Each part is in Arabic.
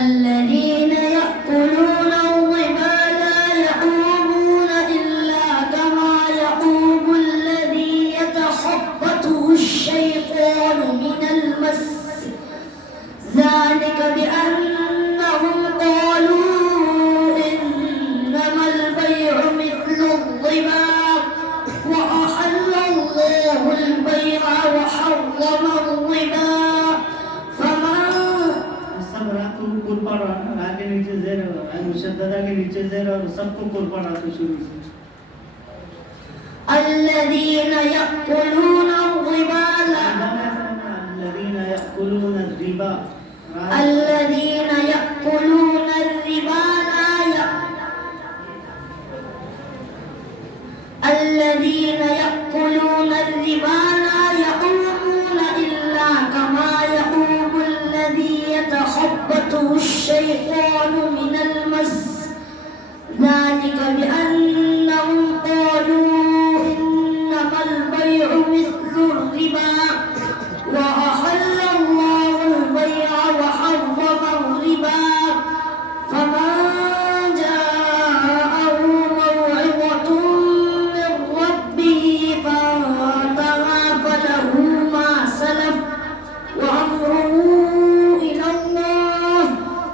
الذين يأكلون الربا لا يقومون إلا كما يقوم الذي يتخبطه الشيطان من المس ذلك بأنهم قالوا إنما البيع مثل الربا وأحل الله البيع وحرم الربا فمن सब रात को कुल पड़ा आगे नीचे जेर है मुशद्ददा के नीचे जेर और सबको कुल पड़ा तो शुरू से الذين يأكلون الربا الذين يأكلون الربا الذين يأكلون الربا الذين يأكلون الربا لا يقومون إلا كما يقوم الذي يتخبطه الشيطان من المس ذلك بأنهم قالوا إنما البيع مثل الربا وأحل الله البيع وحرم الربا فمن جاءه موعظة من ربه فانتهى فله ما سلف وأمره إلى الله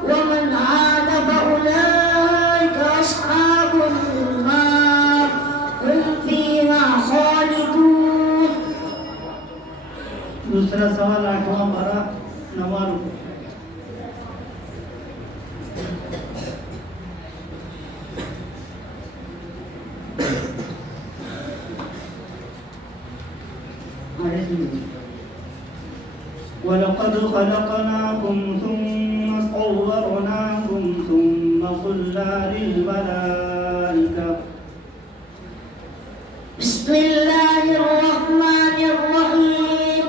ومن عاد فأولئك أصحاب النار هم فيها خالدون. दूसरा सवाल 8वां पारा 9वां रुको ولقد خلقناكم ثم صورناكم ثم قلنا للملائكة بسم الله الرحمن الرحيم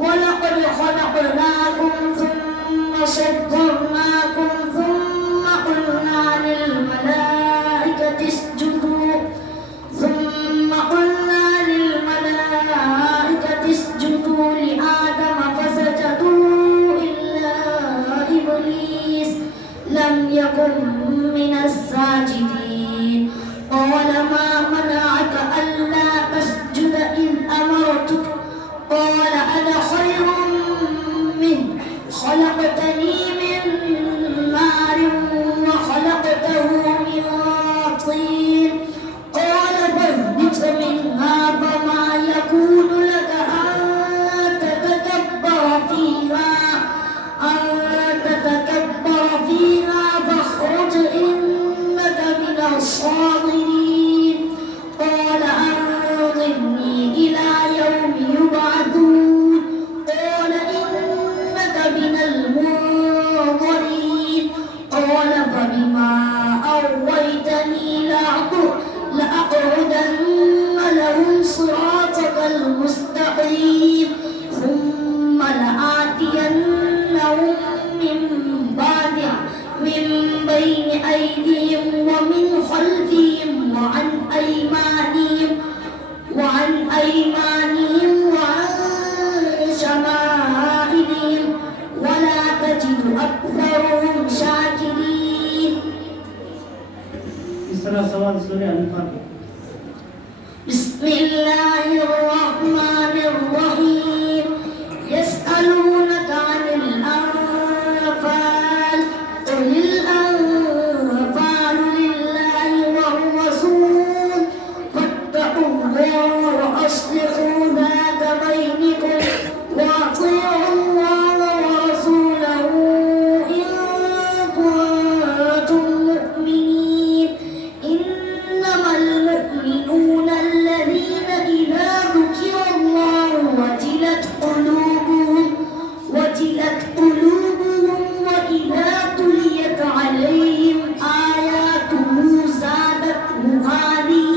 ولقد خلقناكم ثم صورناكم ثم قلنا للملائكة اسجدوا لآدم فسجدوا إلا إبليس لم يكن من الساجدين قال ما منعك ألا تسجد إذ أمرتك قال أنا خير منه خلقتني من نار وخلقته من طين قال فاهبط منها فما يكون لك أن تتكبر فيها فاخرج إنك من الصاغرين قال أنظرني إلى يوم يبعثون قال إنك من المنظرين قال فبما أغويتني لأقعدن لهم صراطك المستقيم ثم لآتينهم من بين أيديهم ومن خلفهم وعن أيمانهم وعن شمائلهم ولا تجد أكثرهم شاكرين. तीसरा सवाल सूर्य अनफाल بسم الله الرحمن الرحيم يسألونك عن الأنفال قل الأنفال لله والرسول فاتقوا الله وأصلحوا ذات بينكم وأطيعوا الله ورسوله إن كنتم مؤمنين إنما المؤمنون الذين إذا ذكر الله وجلت قلوبهم وإذا تليت عليهم آياته زادتهم هذه